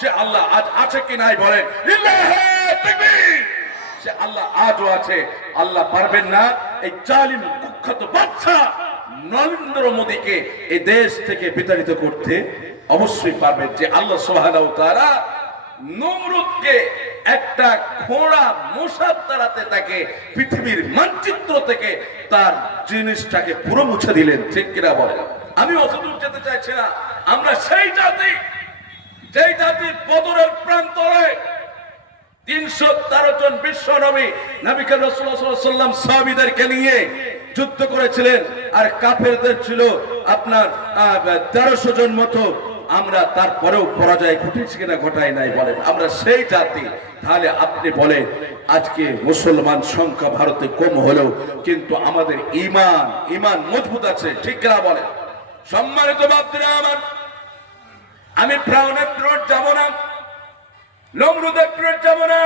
সে আল্লাহ আজ আছে কি নাই বলেন লিল্লাহি তাকবীর। সে আল্লাহ আজও আছে। আল্লাহ পারবেন না এই জালিম কুখ্যাত বাদশা নরেন্দ্র মোদীকে এই দেশ থেকে বিতাড়িত করতে? অবশ্যই পারবেন। যে আল্লাহ সুবহানাহু ওয়া তাআলা নমরুদকে একটা খোঁড়া মশার দ্বারাতে তাকে পৃথিবীর মানচিত্র থেকে তার জিনিসটাকে পুরো মুছে দিলেন। ঠিক কিনা বলেন? আমি অতদূর যেতে চাইছি না। আমরা সেই জাতি, যেই জাতির বদরের প্রান্তরে 313 জন বিশ্ব নবী নবী করিম রাসূলুল্লাহ সাল্লাল্লাহু আলাইহি ওয়াসাল্লাম সাহাবীদেরকে নিয়ে যুদ্ধ করেছিলেন, আর কাফেরদের ছিল আপনার 1300 জন মতো। আমরা তারপরেও পরাজয় ঘটেছি কিনা ঘটাই নাই বলেন? আমরা সেই জাতি। তাহলে আপনি বলেন আজকে মুসলমান সংখ্যা ভারতে কম হলেও কিন্তু আমাদের ঈমান মজবুত আছে। ঠিক কিনা বলেন? সম্মানিত বাপরা আমার, আমি ফ্রাউনের রোড যাব না, নমরুদের রোড যাব না,